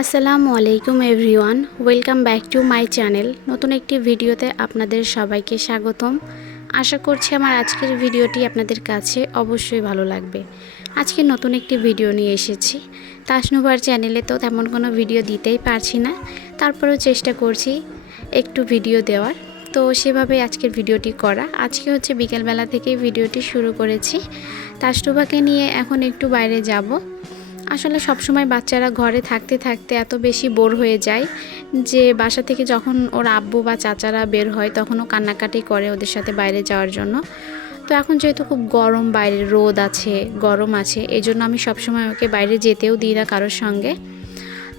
আসসালামু আলাইকুম everyone, welcome back to my channel. নতুন একটি ভিডিওতে আপনাদের সবাইকে স্বাগতম। আশা করছি আমার আজকের ভিডিওটি আপনাদের কাছে অবশ্যই ভালো লাগবে। আজকে নতুন একটি ভিডিও নিয়ে এসেছি। তাসনুবার চ্যানেলে তো তেমন কোনো ভিডিও দিতেই পারছি না। তারপরেও চেষ্টা করছি একটু ভিডিও দেওয়ার। তো সেভাবে আজকের ভিডিওটি করা। আজকে হচ্ছে বিকেলবেলা থেকে ভিডিওটি শুরু করেছি। তাসনুবাকে নিয়ে এখন একটু বাইরে যাব। আসলে সবসময় বাচ্চারা ঘরে থাকতে থাকতে এত বেশি বোর হয়ে যায় যে বাসা থেকে যখন ওর আব্বু বা চাচারা বের হয় তখনও কান্নাকাটি করে ওদের সাথে বাইরে যাওয়ার জন্য। তো এখন যেহেতু খুব গরম, বাইরে রোদ আছে, গরম আছে এই জন্য আমি সবসময় ওকে বাইরে যেতেও দিই না কারোর সঙ্গে।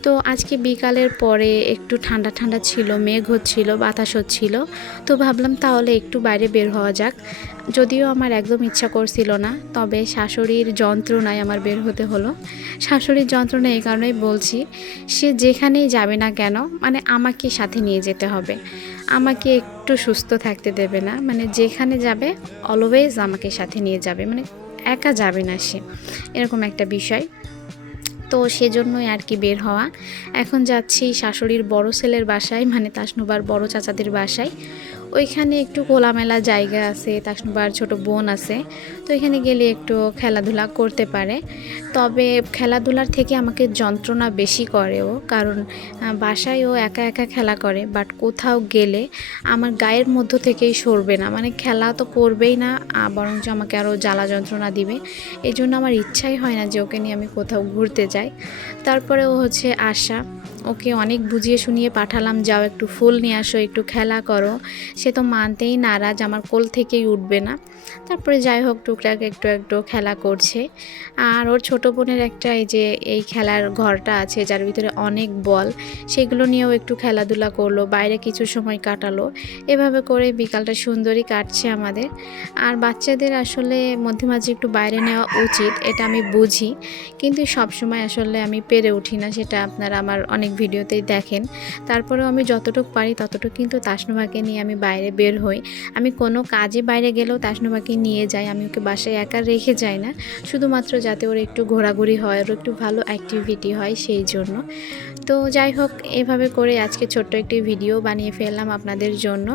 তো আজকে বিকালের পরে একটু ঠান্ডা ঠান্ডা ছিল, মেঘ হচ্ছিল, বাতাস হচ্ছিল। তো ভাবলাম তাহলে একটু বাইরে বের হওয়া যাক। যদিও আমার একদম ইচ্ছা করছিল না, তবে শাশুড়ির যন্ত্রণায় আমার বের হতে হলো। শাশুড়ির যন্ত্রণা এই কারণেই বলছি, সে যেখানেই যাবে না কেন মানে আমাকে সাথে নিয়ে যেতে হবে। আমাকে একটু সুস্থ থাকতে দেবে না মানে যেখানে যাবে অলওয়েজ আমাকে সাথে নিয়ে যাবে মানে একা যাবে না সে। এরকম একটা বিষয়। তো সেজন্যই আর কি বের হওয়া। এখন যাচ্ছি শাশুড়ির বড় ছেলের বাসায় মানে তাসনুবার বড় চাচাদের বাসায়। ওইখানে একটু খোলামেলা জায়গা আছে তাসনুবার ছোট বোন আছে। তো এখানে গেলে একটু খেলাধুলা করতে পারে। তবে খেলাধুলার থেকে আমাকে যন্ত্রণা বেশি করে ও, কারণ বাসায় ও একা একা খেলা করে বাট কোথাও গেলে আমার গায়ের মধ্য থেকেই সরবে না। মানে খেলা তো করবেই না বরঞ্চ আমাকে আরও জ্বালা যন্ত্রণা দিবে। এই জন্য আমার ইচ্ছাই হয় না যে ওকে নিয়ে আমি কোথাও ঘুরতে যাই। তারপরে ও হচ্ছে আশা। ওকে অনেক বুঝিয়ে শুনিয়ে পাঠালাম, যাও একটু ফুল নিয়ে আসো, একটু খেলা করো। সে তো মানতেই নারাজ, আমার কোল থেকেই উঠবে না। তারপরে যাই হোক, টুকটাক একটু একটু খেলা করছে। আর ওর ছোটো বোনের একটা এই যে, এই খেলার ঘরটা আছে, যার ভিতরে অনেক বল, সেগুলো নিয়েও একটু খেলাধুলা করল, বাইরে কিছু সময় কাটালো। এভাবে করে বিকালটা সুন্দরই কাটছে আমাদের। আর বাচ্চাদের আসলে মধ্যে মাঝে একটু বাইরে নেওয়া উচিত, এটা আমি বুঝি। কিন্তু সব সময় আসলে আমি পেরে উঠি না, সেটা আপনারা আমার অনেক ভিডিওতেই দেখেন। তারপরেও আমি যতটুকু পারি ততটুকু কিন্তু তাসনুমাকে নিয়ে আমি বাইরে বের হই। আমি কোনো কাজে বাইরে গেলেও তাসনুমাকে নিয়ে যাই, আমি ওকে বাসায় একা রেখে যাই না। শুধুমাত্র যাতে ওর একটু ঘোরাঘুরি হয়, ওর একটু ভালো অ্যাক্টিভিটি হয় সেই জন্য। তো যাই হোক, এভাবে করে আজকে ছোট্ট একটি ভিডিও বানিয়ে ফেললাম আপনাদের জন্য।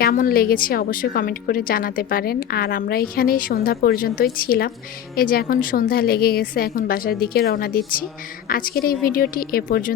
কেমন লেগেছে অবশ্যই কমেন্ট করে জানাতে পারেন। আর আমরা এখানে সন্ধ্যা পর্যন্তই ছিলাম। এই যে এখন সন্ধ্যা লেগে গেছে, এখন বাসার দিকে রওনা দিচ্ছি। আজকের এই ভিডিওটি এ